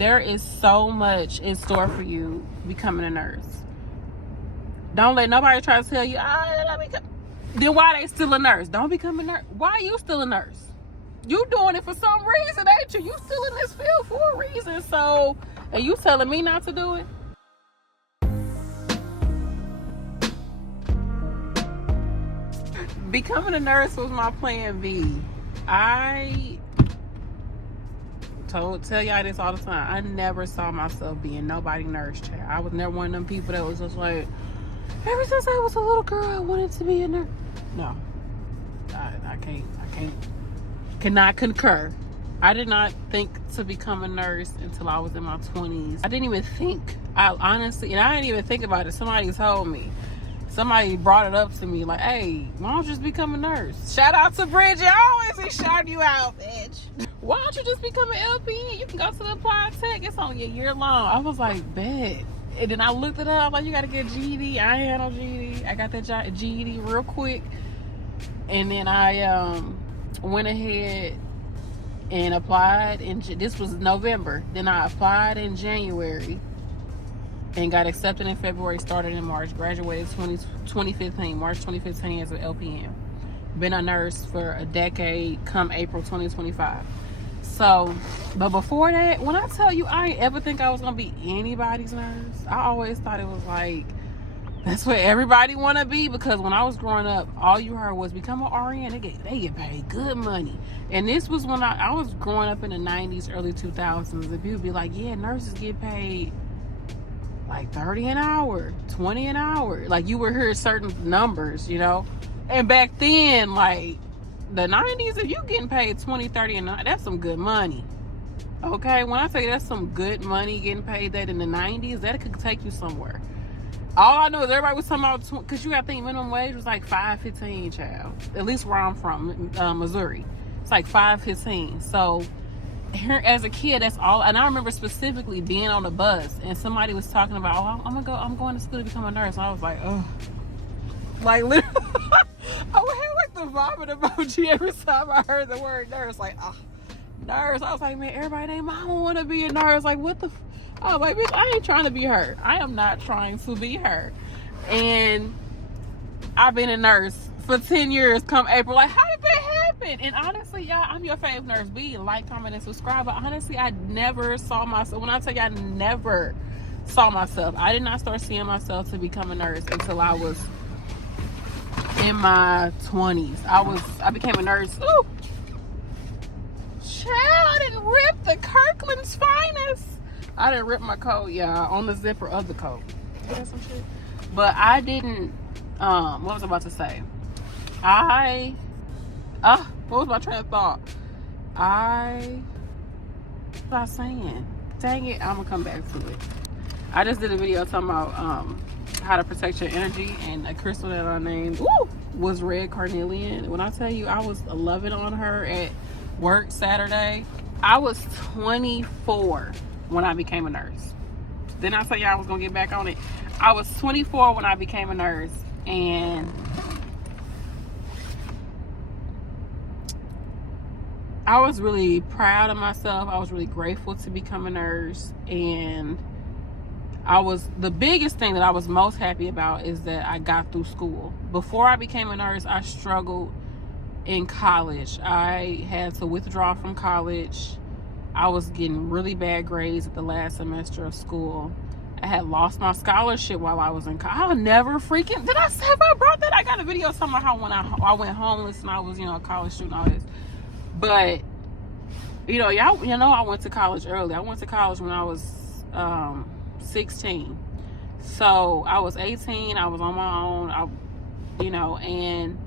there is so much in store for you becoming a nurse. Don't let nobody try to tell you, then why they still a nurse? Don't become a nurse. Why are you still a nurse? You doing it for some reason, ain't you? You still in this field for a reason. So, are you telling me not to do it? Becoming a nurse was my plan B. I tell y'all this all the time. I never saw myself being nobody nurse chair. I was never one of them people that was just like, ever since I was a little girl, I wanted to be a nurse. No, I cannot concur. I did not think to become a nurse until I was in my 20s. I didn't even think. I honestly, and I didn't even think about it. Somebody told me. Somebody brought it up to me like, hey, why don't you just become a nurse? Shout out to Bridget. I always be shouting you out, bitch. Why don't you just become an LPN? You can go to the applied tech. It's only a year long. I was like, bet. And then I looked it up. Like, you got to get GED. I ain't had no GED. I got that GED real quick. And then I went ahead and applied. And this was November. Then I applied in January and got accepted in February, started in March, graduated 2015, March 2015 as an LPN. Been a nurse for a decade come April 2025. So, but before that, when I tell you I ain't ever think I was going to be anybody's nurse, I always thought it was like, that's what everybody want to be, because when I was growing up, all you heard was become an RN. They get paid good money. And this was when I was growing up in the 90s, early 2000s, and people would be like, yeah, nurses get paid like 30 an hour, 20 an hour. Like, you would hear certain numbers, you know. And back then, like the 90s, if you getting paid 20, 30 an hour, that's some good money. Okay, when I say that's some good money, getting paid that in the 90s, that could take you somewhere. All I know is everybody was talking about, because you got to think minimum wage was like $5.15, child. At least where I'm from, Missouri. It's like $5.15. So here as a kid, that's all. And I remember specifically being on the bus and somebody was talking about, oh, I'm going to school to become a nurse. And I was like, oh, like literally, I would have like the vomit emoji every time I heard the word nurse. Like, oh, nurse. I was like, man, everybody named mama want to be a nurse. Like, what the? I was like, bitch, I ain't trying to be her. I am not trying to be her. And I've been a nurse for 10 years come April. Like, how did that happen? And honestly, y'all, I'm your fave nurse B. Like, comment, and subscribe. But honestly, I never saw myself. When I tell you, I never saw myself. I did not start seeing myself to become a nurse until I was in my 20s. I became a nurse. Ooh, child, I didn't rip the Kirkland's finest. I didn't rip my coat, y'all, on the zipper of the coat. That's some shit. But I didn't. What was I about to say? What was my train of thought? What was I saying? Dang it, I'm gonna come back to it. I just did a video talking about how to protect your energy, and a crystal that I named was red carnelian. When I tell you I was loving on her at work Saturday, I was 24 when I became a nurse. Then I tell you I was gonna get back on it. I was 24 when I became a nurse, and I was really proud of myself. I was really grateful to become a nurse, and the biggest thing that I was most happy about is that I got through school. Before I became a nurse, I struggled in college. I had to withdraw from college. I was getting really bad grades at the last semester of school. I had lost my scholarship while I was in college. I'll never freaking, have I brought that? I got a video talking about how when I went homeless and I was, a college student, all this. But, y'all, I went to college early. I went to college when I was 16. So I was 18. I was on my own, and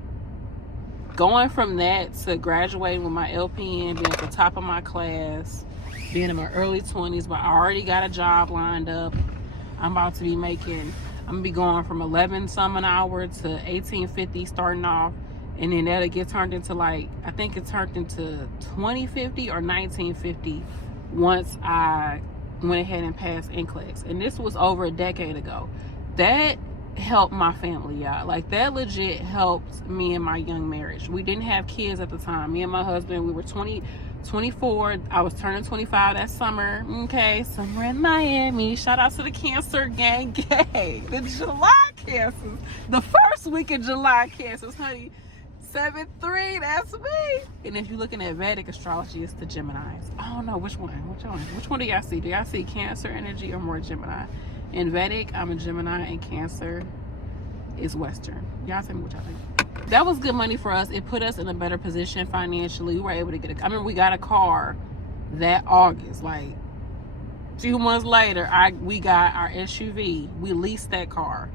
going from that to graduating with my LPN, being at the top of my class, being in my early 20s, but I already got a job lined up. I'm going to be going from 11 some an hour to 1850 starting off. And then that'll get turned into I think it turned into 2050 or 1950 once I went ahead and passed NCLEX. And this was over a decade ago. That helped my family, y'all. Like, that legit helped me in my young marriage. We didn't have kids at the time. Me and my husband, we were 24. I was turning 25 that summer. Okay, summer in Miami. Shout out to the Cancer gang. The July Cancers. The first week of July Cancers, honey. 7-3, that's me. And if you're looking at Vedic astrology, it's the Geminis. I don't know which one. Which one do y'all see? Do y'all see Cancer energy or more Gemini? In Vedic, I'm a Gemini, and Cancer is Western. Y'all tell me what y'all think. That was good money for us. It put us in a better position financially. We were able to get I remember we got a car that August. Like, a few months later, we got our SUV. We leased that car.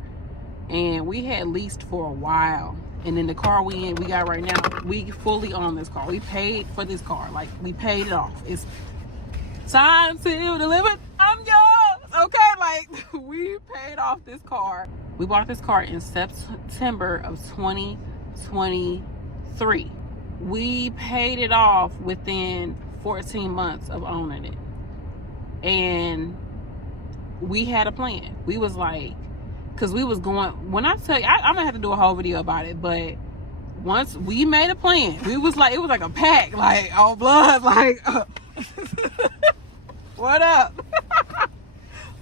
And we had leased for a while. And then the car we got right now, we fully own this car. We paid for this car. Like, we paid it off. It's time to deliver. I'm yours. Okay, like, we paid off this car. We bought this car in September of 2023. We paid it off within 14 months of owning it. And we had a plan. We was like, because we was going, when I tell you, I'm gonna have to do a whole video about it, but once we made a plan, we was like, it was like a pack, like, all blood, like, what up?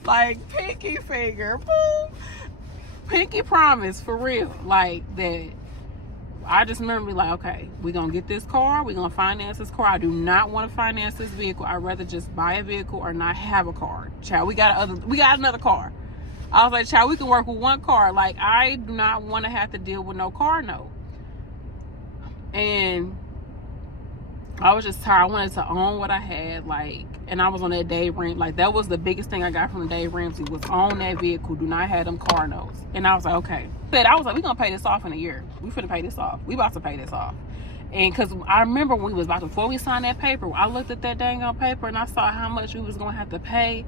Like, pinky finger, boom, pinky promise, for real, like, that. I just remember like, okay, we're gonna get this car, we're gonna finance this car. I do not want to finance this vehicle. I'd rather just buy a vehicle or not have a car. Child, we got another car. I was like, child, we can work with one car. Like, I do not want to have to deal with no car note. And I was just tired. I wanted to own what I had, like, and I was on that Dave Ramsey. Like, that was the biggest thing I got from Dave Ramsey, was own that vehicle, do not have them car notes. And I was like, okay. I was like, we're going to pay this off in a year. We finna pay this off. We about to pay this off. And because I remember when we was about to, before we signed that paper, I looked at that dang on paper and I saw how much we was going to have to pay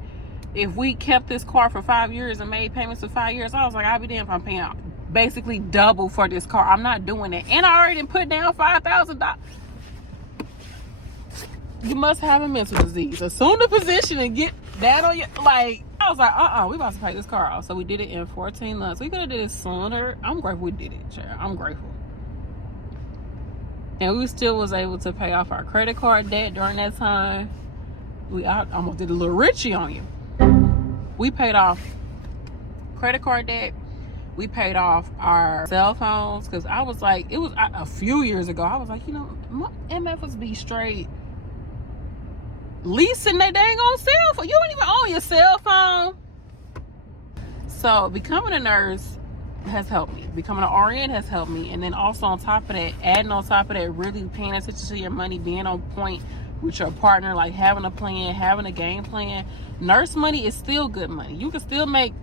if we kept this car for 5 years and made payments for 5 years. I was like, I'll be damned if I'm paying out basically double for this car. I'm not doing it. And I already put down $5,000. You must have a mental disease. Assume the position and get that on your, like, I was like, we about to pay this car off. So we did it in 14 months. We could have did it sooner. I'm grateful we did it, child. I'm grateful. And we still was able to pay off our credit card debt during that time. I almost did a little Richie on you. We paid off credit card debt. We paid off our cell phones, because I was like, it was a few years ago, I was like, you know, my MFs be straight leasing their dang on cell phone. You don't even own your cell phone. So becoming a nurse has helped me. Becoming an RN has helped me. And then also on top of that, adding on top of that, really paying attention to your money, being on point with your partner, like having a plan, having a game plan. Nurse money is still good money. You can still make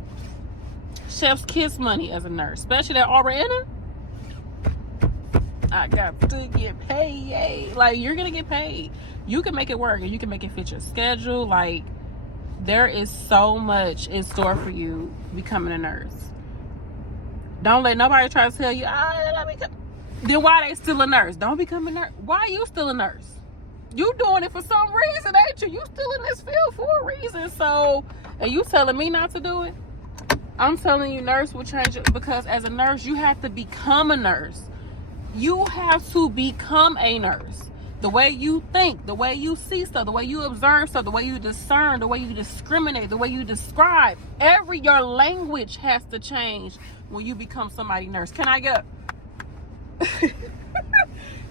chef's kiss money as a nurse, especially that RN. I got to get paid. Like, you're gonna get paid. You can make it work, and you can make it fit your schedule. Like, there is so much in store for you becoming a nurse. Don't let nobody try to tell you, then why they still a nurse? Don't become a nurse. Why are you still a nurse? You doing it for some reason, ain't you? You still in this field for a reason. So, and you telling me not to do it? I'm telling you, nurse will change it, because as a nurse, you have to become a nurse. You have to become a nurse. The way you think, the way you see stuff, the way you observe stuff, the way you discern, the way you discriminate, the way you describe. Your language has to change when you become somebody's nurse. Can I get up?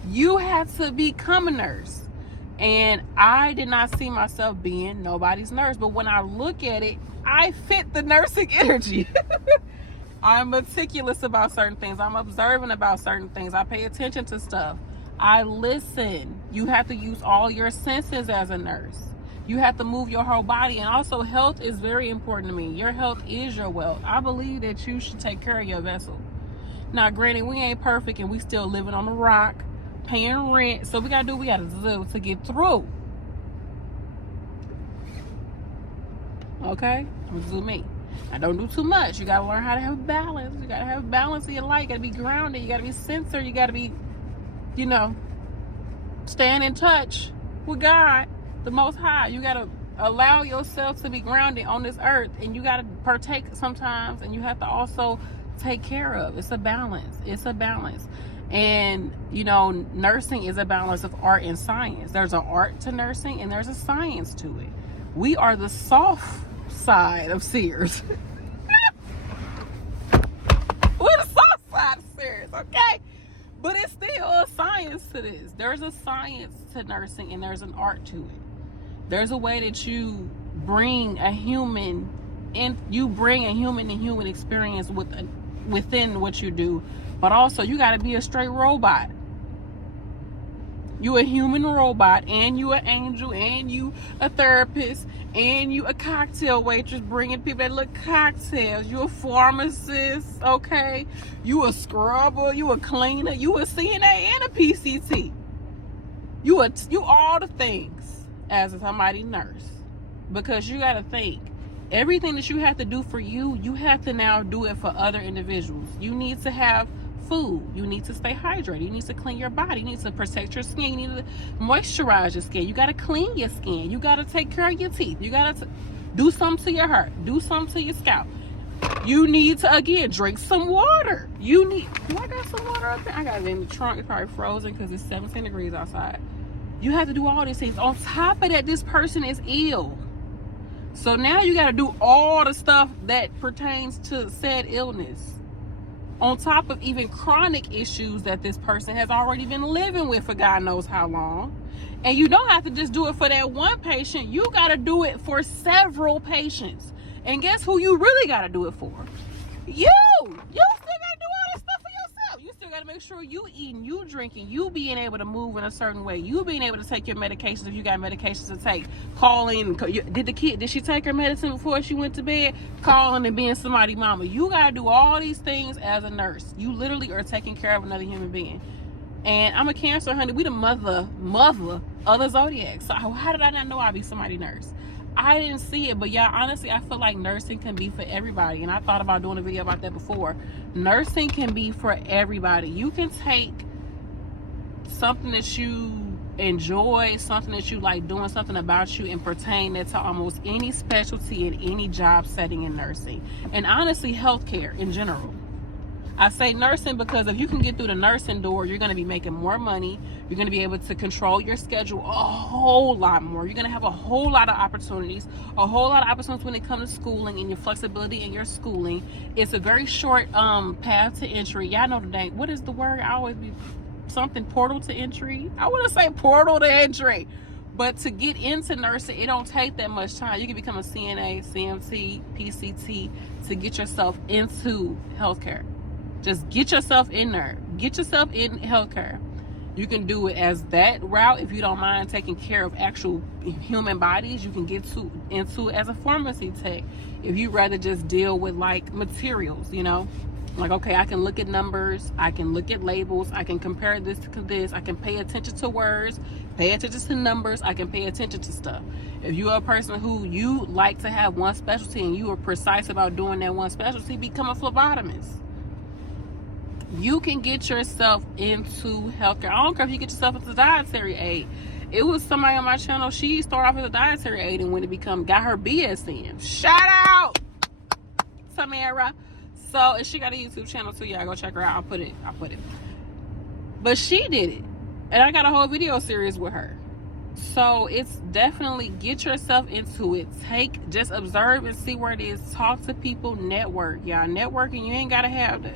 You have to become a nurse. And I did not see myself being nobody's nurse. But when I look at it, I fit the nursing energy. I'm meticulous about certain things. I'm observant about certain things. I pay attention to stuff. I listen. You have to use all your senses as a nurse. You have to move your whole body. And also, health is very important to me. Your health is your wealth. I believe that you should take care of your vessel. Now, granted, we ain't perfect and we still living on the rock, paying rent. So we gotta do what we gotta do to get through. Okay? I'm gonna do me. Now, don't do too much. You gotta learn how to have balance. You gotta have balance in your life. You gotta be grounded. You gotta be centered. You gotta be, staying in touch with God, the Most High. You gotta allow yourself to be grounded on this earth, and you gotta partake sometimes, and you have to also take care of. It's a balance. It's a balance. And, you know, nursing is a balance of art and science. There's an art to nursing and there's a science to it. We are the soft side of Sears. We're the soft side of Sears, okay? But it's still a science to this. There's a science to nursing and there's an art to it. There's a way that you bring a human in, you bring a human to human experience within what you do, but also you got to be a straight robot. You a human robot, and you an angel, and you a therapist, and you a cocktail waitress bringing people that look cocktails. You a pharmacist, okay? You a scrubber, you a cleaner, you a CNA and a PCT. You all the things as somebody nurse, because you got to think everything that you have to do for you, you have to now do it for other individuals. You need to have food. You need to stay hydrated. You need to clean your body. You need to protect your skin. You need to moisturize your skin. You got to clean your skin. You got to take care of your teeth. You got to do something to your hair. Do something to your scalp. You need to, again, drink some water. You need, do I got some water up there? I got it in the trunk. It's probably frozen because it's 17 degrees outside. You have to do all these things. On top of that, this person is ill. So now you got to do all the stuff that pertains to said illness, on top of even chronic issues that this person has already been living with for God knows how long. And you don't have to just do it for that one patient. You got to do it for several patients. And guess who you really got to do it for? You still got to do all this stuff for yourself. You still got to make sure you eating, you drinking, you being able to move in a certain way, you being able to take your medications if you got medications to take. Calling, did she take her medicine before she went to bed? Calling and being somebody's mama. You got to do all these things as a nurse. You literally are taking care of another human being. And I'm a Cancer, honey. We the mother of the zodiac. So how did I not know I'd be somebody's nurse? I didn't see it, but yeah, honestly, I feel like nursing can be for everybody. And I thought about doing a video about that before. Nursing can be for everybody. You can take something that you enjoy, something that you like doing, something about you, and pertain that to almost any specialty in any job setting in nursing. And honestly, healthcare in general. I say nursing because if you can get through the nursing door, you're going to be making more money. You're going to be able to control your schedule a whole lot more. You're going to have a whole lot of opportunities, when it comes to schooling and your flexibility in your schooling. It's a very short path to entry. Y'all know the name. What is the word? I always be something portal to entry. I want to say portal to entry. But to get into nursing, it don't take that much time. You can become a CNA, CMT, PCT to get yourself into healthcare. Just get yourself in there. Get yourself in healthcare. You can do it as that route if you don't mind taking care of actual human bodies. You can get into it as a pharmacy tech if you rather just deal with like materials, you know. Like, okay, I can look at numbers, I can look at labels, I can compare this to this, I can pay attention to words, pay attention to numbers, I can pay attention to stuff. If you're a person who you like to have one specialty and you are precise about doing that one specialty, become a phlebotomist. You can get yourself into healthcare. I don't care if you get yourself into dietary aid. It was somebody on my channel, she started off as a dietary aid and when it got her BSN. Shout out Tamara. So, and she got a YouTube channel too. Y'all go check her out. I'll put it. But she did it. And I got a whole video series with her. So it's definitely get yourself into it. Just observe and see where it is. Talk to people, network. Y'all, networking, you ain't gotta have that.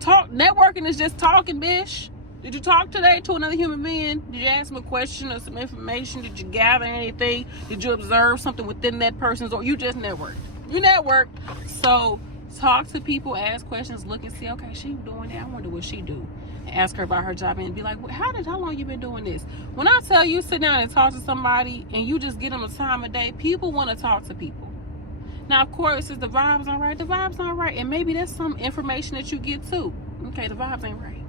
Networking is just talking, bitch. Did you talk today to another human being? Did you ask them a question or some information? Did you gather anything? Did you observe something within that person's, or you just networked? You networked. So talk to people, ask questions, look and see, okay, she doing that, I wonder what she do. And ask her about her job and be like, how long you been doing this? When I tell you sit down and talk to somebody and you just get them a time of day, people want to talk to people. Now, of course, if the vibe's not right, the vibe's not right. And maybe that's some information that you get too. Okay, the vibes ain't right.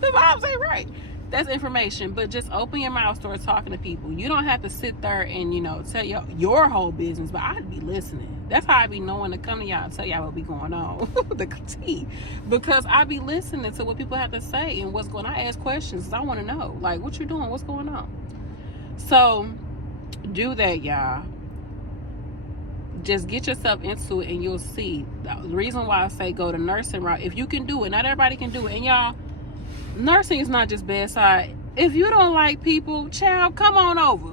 The vibes ain't right. That's information. But just open your mouth, start talking to people. You don't have to sit there and, tell your whole business, but I'd be listening. That's how I be knowing to come to y'all and tell y'all what be going on. The tea. Because I be listening to what people have to say and what's going on. I ask questions. I want to know. Like, what you doing? What's going on? So, do that, y'all. just get yourself into it and you'll see. The reason why I say go the nursing route, if you can do it, not everybody can do it. And y'all, nursing is not just bedside. If you don't like people, child, come on over.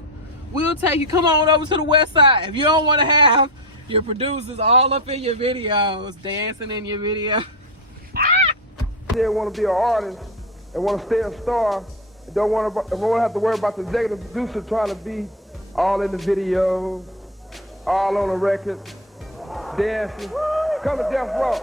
We'll take you, come on over to the west side. If you don't want to have your producers all up in your videos, dancing in your video. They want to be an artist and want to stay a star and don't want to have to worry about the executive producer trying to be all in the video, all on the record, dancing. Come to Death Row.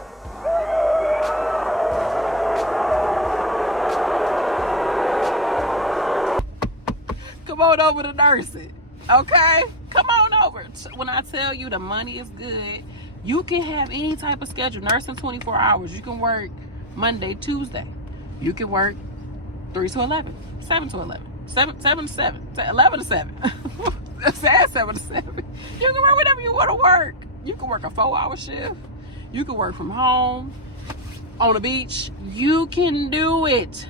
Come on over to nursing, okay? Come on over. When I tell you the money is good, you can have any type of schedule. Nursing 24 hours. You can work Monday, Tuesday. You can work 3 to 11, 7 to 11, 7 to 7, 11 to 7. Say 7 to 7. You can work whatever you want to work. You can work a 4-hour shift. You can work from home, on the beach. You can do it.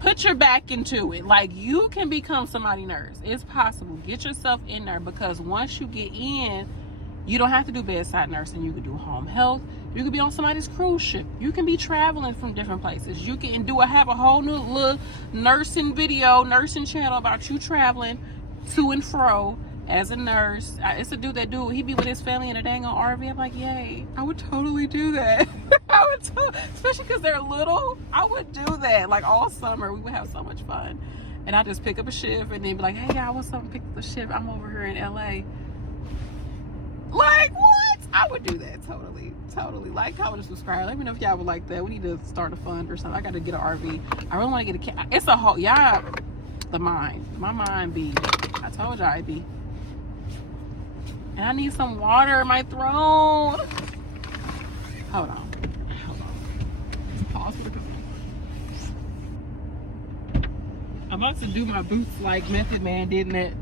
Put your back into it. Like, you can become somebody's nurse. It's possible. Get yourself in there, because once you get in, you don't have to do bedside nursing. You can do home health. You can be on somebody's cruise ship. You can be traveling from different places. You can have a whole new little nursing video, nursing channel about you traveling to and fro as a nurse. It's a dude he be with his family in a dang on RV. I'm like, yay, I would totally do that. Especially because they're little. I would do that. Like, all summer, we would have so much fun. And I just pick up a shift and then be like, hey, y'all, what's up? Pick up the shift. I'm over here in LA. Like, what? I would do that. Totally. Like, comment, and subscribe. Let me know if y'all would like that. We need to start a fund or something. I got to get an RV. I really want to get a it's a whole, y'all, the mind. My mind be, I told y'all it be. And I need some water in my throat. Hold on. Pause for the video. I'm about to do my boots like Method Man did in that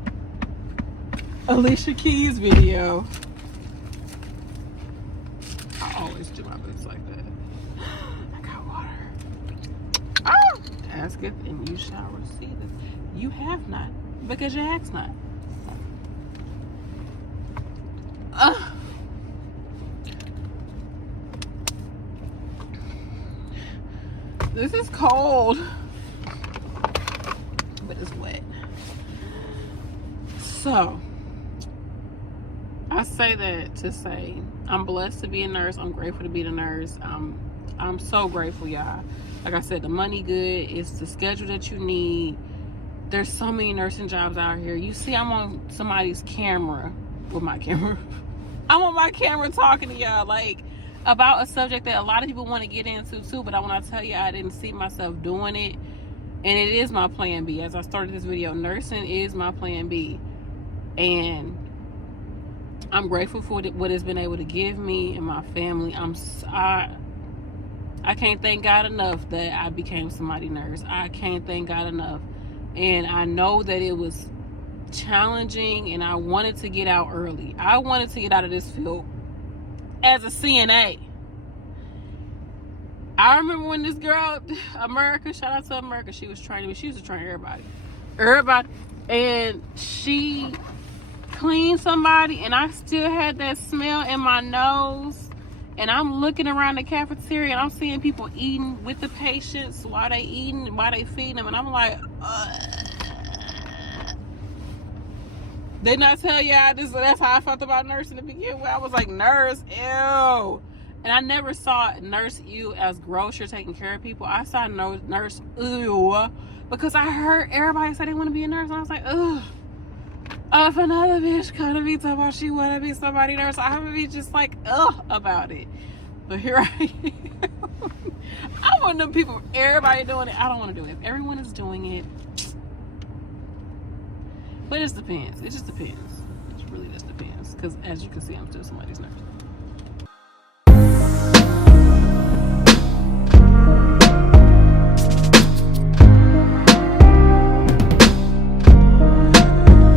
Alicia Keys video. I always do my boots like that. I got water. Oh! Asketh and you shall receive it. You have not, because you ask not. This is cold, but it's wet. So I say that to say I'm blessed to be a nurse. I'm grateful to be the nurse. I'm so grateful, y'all. Like I said, the money good. It's the schedule that you need. There's so many nursing jobs out here. You see, I'm on somebody's camera with my camera. I'm on my camera talking to y'all, like, about a subject that a lot of people want to get into too, but when I tell you I didn't see myself doing it, and it is my plan B. As I started this video, nursing is my plan B, and I'm grateful for what it's been able to give me and my family. I can't thank God enough that I became somebody's nurse. I can't thank God enough, and I know that it was challenging, and I wanted to get out early. I wanted to get out of this field as a CNA. I remember when this girl, America, shout out to America, she was training me. She used to train everybody, and she cleaned somebody, and I still had that smell in my nose, and I'm looking around the cafeteria, and I'm seeing people eating with the patients while they eating, while they feeding them, and I'm like, didn't I tell y'all that's how I felt about nursing in the beginning? Where I was like, nurse, ew. And I never saw nurse, ew, as gross. You're taking care of people. I saw nurse, ew, because I heard everybody say they want to be a nurse. And I was like, ugh. If another bitch come to me talking about she want to be somebody nurse, I have to be just like, ugh, about it. But here I am. I want them people, everybody doing it. I don't want to do it. If everyone is doing it, but it just depends. It just depends. It really just depends. Because as you can see, I'm still somebody's nurse.